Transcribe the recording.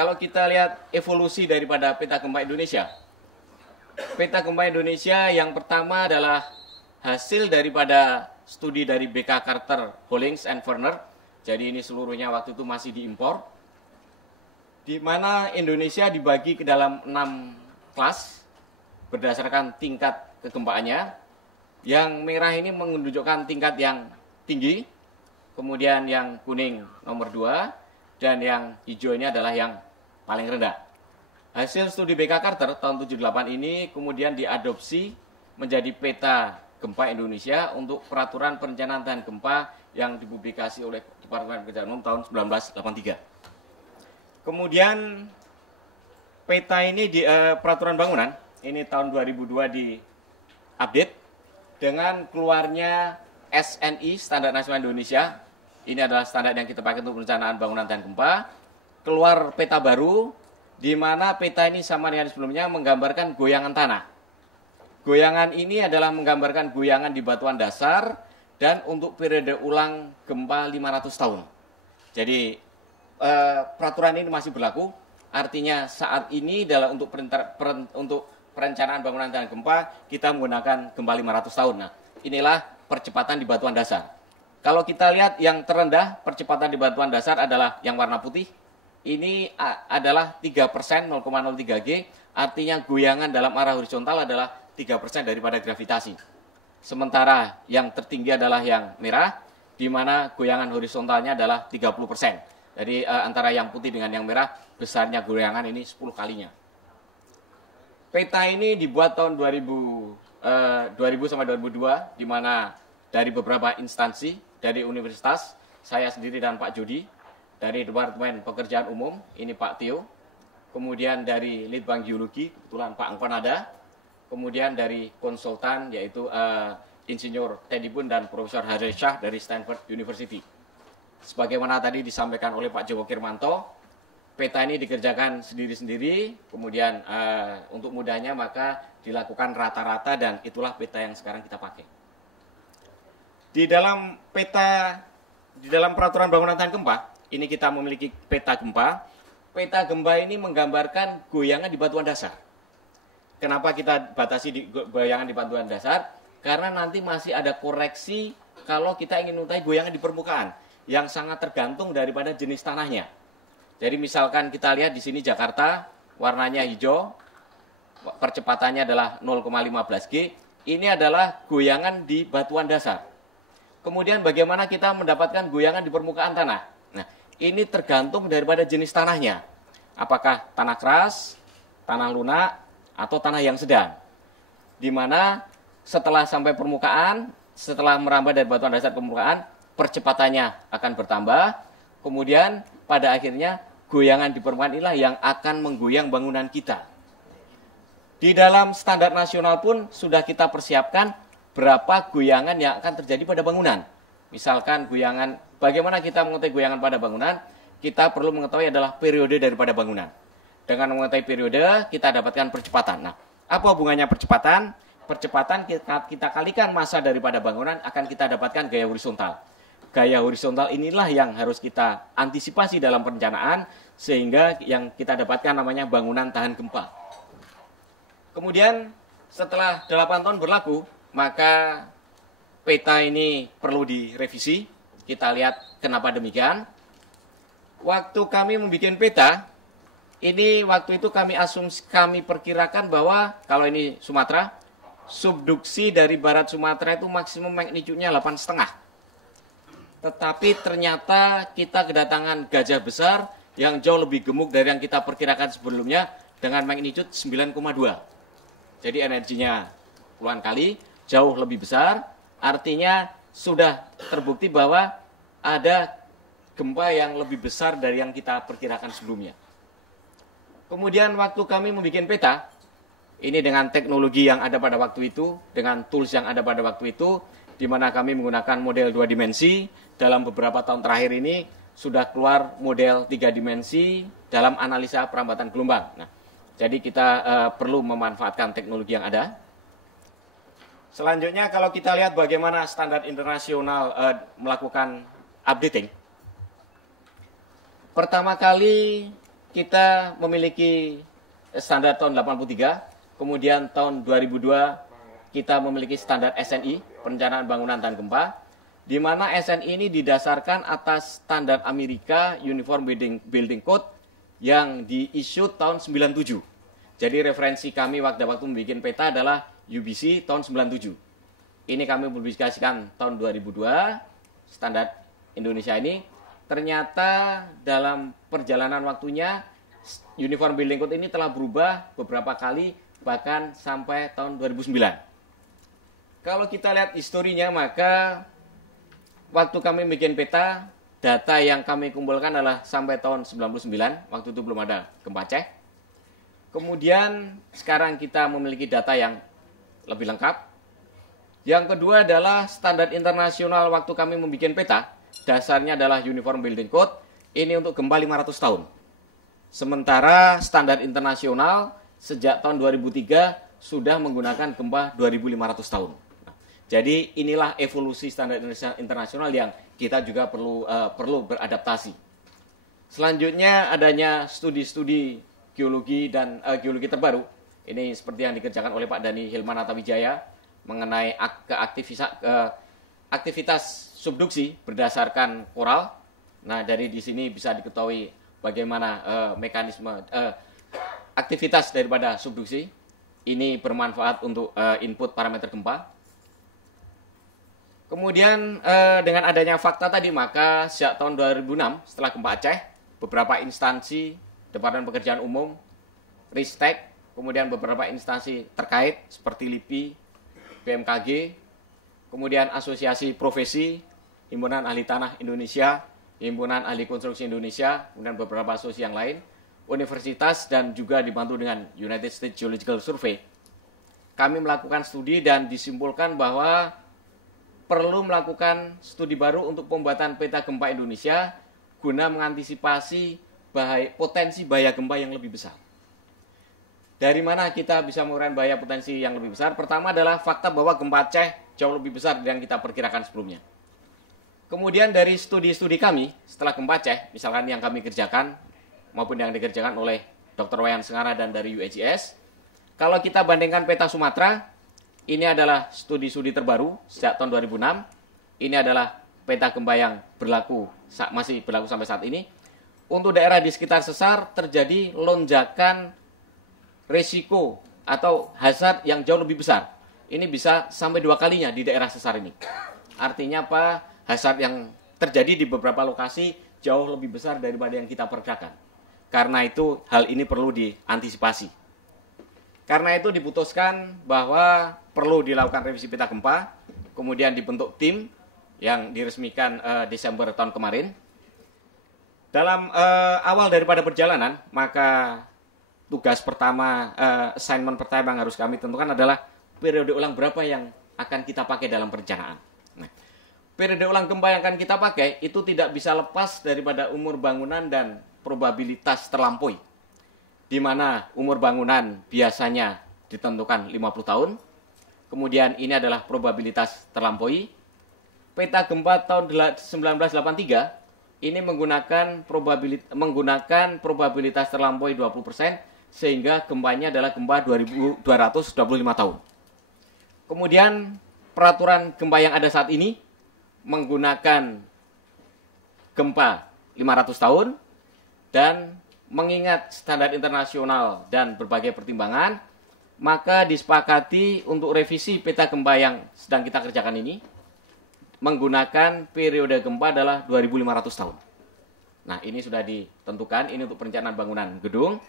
kalau kita lihat evolusi daripada peta gempa Indonesia. Peta gempa Indonesia yang pertama adalah hasil daripada studi dari BK Carter, Hollings and Werner. Jadi ini seluruhnya waktu itu masih diimpor. Di mana Indonesia dibagi ke dalam 6 kelas berdasarkan tingkat kegempaannya. Yang merah ini menunjukkan tingkat yang tinggi, kemudian yang kuning nomor 2, dan yang hijau ini adalah yang paling rendah. Hasil studi BK Carter tahun 78 ini kemudian diadopsi menjadi peta gempa Indonesia untuk peraturan perencanaan tahan gempa yang dipublikasi oleh Departemen Perencanaan Umum tahun 1983. Kemudian peta ini di peraturan bangunan ini tahun 2002 diupdate dengan keluarnya SNI, Standar Nasional Indonesia. Ini adalah standar yang kita pakai untuk perencanaan bangunan tahan gempa. Keluar peta baru, di mana peta ini sama dengan sebelumnya menggambarkan goyangan tanah. Goyangan ini adalah menggambarkan goyangan di batuan dasar dan untuk periode ulang gempa 500 tahun. Jadi peraturan ini masih berlaku, artinya saat ini adalah untuk perencanaan bangunan tahan gempa kita menggunakan gempa 500 tahun. Nah, inilah percepatan di batuan dasar. Kalau kita lihat yang terendah percepatan di batuan dasar adalah yang warna putih. Ini adalah 3%, 0,03 G, artinya goyangan dalam arah horizontal adalah 3% daripada gravitasi. Sementara yang tertinggi adalah yang merah, di mana goyangan horizontalnya adalah 30%. Jadi antara yang putih dengan yang merah, besarnya goyangan ini 10 kalinya. Peta ini dibuat tahun 2000 sampai 2002, di mana dari beberapa instansi, dari universitas, saya sendiri dan Pak Jody, dari Departemen Pekerjaan Umum, ini Pak Tio, kemudian dari Litbang Geologi, kebetulan Pak Angkon ada, kemudian dari konsultan, yaitu Insinyur Teddy Bun dan Profesor Hazel Shah dari Stanford University. Sebagaimana tadi disampaikan oleh Pak Joko Kirmanto, peta ini dikerjakan sendiri-sendiri, kemudian untuk mudahnya maka dilakukan rata-rata dan itulah peta yang sekarang kita pakai. Di dalam peraturan bangunan tahan gempa, ini kita memiliki peta gempa. Peta gempa ini menggambarkan goyangan di batuan dasar. Kenapa kita batasi di goyangan di batuan dasar? Karena nanti masih ada koreksi kalau kita ingin mengetahui goyangan di permukaan yang sangat tergantung daripada jenis tanahnya. Jadi misalkan kita lihat di sini Jakarta, warnanya hijau, percepatannya adalah 0,15 G. Ini adalah goyangan di batuan dasar. Kemudian bagaimana kita mendapatkan goyangan di permukaan tanah? Nah, ini tergantung daripada jenis tanahnya. Apakah tanah keras, tanah lunak, atau tanah yang sedang. Di mana setelah sampai permukaan, setelah merambah dari batuan dasar ke permukaan, percepatannya akan bertambah. Kemudian pada akhirnya goyangan di permukaan inilah yang akan menggoyang bangunan kita. Di dalam standar nasional pun sudah kita persiapkan berapa goyangan yang akan terjadi pada bangunan. Misalkan goyangan, bagaimana kita mengetahui goyangan pada bangunan? Kita perlu mengetahui adalah periode daripada bangunan. Dengan mengetahui periode, kita dapatkan percepatan. Nah, apa hubungannya percepatan? Percepatan kita kalikan massa daripada bangunan, akan kita dapatkan gaya horizontal. Gaya horizontal inilah yang harus kita antisipasi dalam perencanaan, sehingga yang kita dapatkan namanya bangunan tahan gempa. Kemudian, setelah 8 tahun berlaku, maka peta ini perlu direvisi. Kita lihat kenapa demikian. Waktu kami membuat peta, ini waktu itu kami perkirakan bahwa kalau ini Sumatera, subduksi dari barat Sumatera itu maksimum magnitude-nya 8,5. Tetapi ternyata kita kedatangan gajah besar yang jauh lebih gemuk dari yang kita perkirakan sebelumnya dengan magnitude 9,2. Jadi energinya puluhan kali, jauh lebih besar, artinya sudah terbukti bahwa ada gempa yang lebih besar dari yang kita perkirakan sebelumnya. Kemudian waktu kami membuat peta, ini dengan teknologi yang ada pada waktu itu, dengan tools yang ada pada waktu itu, di mana kami menggunakan model 2 dimensi, dalam beberapa tahun terakhir ini sudah keluar model 3 dimensi dalam analisa perambatan gelombang. Nah, jadi kita perlu memanfaatkan teknologi yang ada. Selanjutnya kalau kita lihat bagaimana standar internasional melakukan updating. Pertama kali kita memiliki standar tahun 83, kemudian tahun 2002 kita memiliki standar SNI, Perencanaan Bangunan Tahan Gempa, di mana SNI ini didasarkan atas standar Amerika Uniform Building Code yang di-issue tahun 97. Jadi referensi kami waktu membuat peta adalah UBC tahun 97. Ini kami publikasikan tahun 2002, standar Indonesia ini. Ternyata dalam perjalanan waktunya Uniform Building Code ini telah berubah beberapa kali, bahkan sampai tahun 2009. Kalau kita lihat historinya, maka waktu kami bikin peta, data yang kami kumpulkan adalah sampai tahun 99, waktu itu belum ada gempa Aceh. Kemudian sekarang kita memiliki data yang lebih lengkap. Yang kedua adalah standar internasional waktu kami membuat peta, dasarnya adalah Uniform Building Code, ini untuk gempa 500 tahun. Sementara standar internasional sejak tahun 2003 sudah menggunakan gempa 2500 tahun. Jadi inilah evolusi standar internasional yang kita juga perlu beradaptasi. Selanjutnya adanya studi-studi geologi dan geologi terbaru. Ini seperti yang dikerjakan oleh Pak Dhani Hilmanata Wijaya mengenai aktivitas subduksi berdasarkan koral. Nah, dari di sini bisa diketahui bagaimana mekanisme aktivitas daripada subduksi. Ini bermanfaat untuk input parameter gempa. Kemudian dengan adanya fakta tadi, maka sejak tahun 2006 setelah gempa Aceh, beberapa instansi, Departemen Pekerjaan Umum, Ristek, kemudian beberapa instansi terkait seperti LIPI, BMKG, kemudian Asosiasi Profesi, Himpunan Ahli Tanah Indonesia, Himpunan Ahli Konstruksi Indonesia, kemudian beberapa asosiasi yang lain, universitas, dan juga dibantu dengan United States Geological Survey. Kami melakukan studi dan disimpulkan bahwa perlu melakukan studi baru untuk pembuatan peta gempa Indonesia guna mengantisipasi potensi bahaya gempa yang lebih besar. Dari mana kita bisa mengurangi bahaya potensi yang lebih besar? Pertama adalah fakta bahwa gempa Aceh jauh lebih besar dari yang kita perkirakan sebelumnya. Kemudian dari studi-studi kami setelah gempa Aceh, misalkan yang kami kerjakan maupun yang dikerjakan oleh Dr. Wayan Sengara dan dari USGS, kalau kita bandingkan peta Sumatera, ini adalah studi-studi terbaru sejak tahun 2006. Ini adalah peta gempa yang masih berlaku sampai saat ini. Untuk daerah di sekitar sesar terjadi lonjakan resiko atau hazard yang jauh lebih besar. Ini bisa sampai 2 kalinya di daerah sesar ini. Artinya apa? Hazard yang terjadi di beberapa lokasi jauh lebih besar daripada yang kita perkirakan. Karena itu hal ini perlu diantisipasi. Karena itu diputuskan bahwa perlu dilakukan revisi peta gempa, kemudian dibentuk tim yang diresmikan Desember tahun kemarin. Dalam awal daripada perjalanan, maka tugas pertama, assignment pertama yang harus kami tentukan adalah periode ulang berapa yang akan kita pakai dalam perencanaan. Nah, periode ulang gempa yang akan kita pakai itu tidak bisa lepas daripada umur bangunan dan probabilitas terlampaui. Di mana umur bangunan biasanya ditentukan 50 tahun. Kemudian ini adalah probabilitas terlampaui. Peta gempa tahun 1983 ini menggunakan probabilitas terlampaui 20%, sehingga gempanya adalah gempa 2225 tahun. Kemudian peraturan gempa yang ada saat ini menggunakan gempa 500 tahun dan mengingat standar internasional dan berbagai pertimbangan, maka disepakati untuk revisi peta gempa yang sedang kita kerjakan ini menggunakan periode gempa adalah 2500 tahun. Nah, ini sudah ditentukan, ini untuk perencanaan bangunan gedung.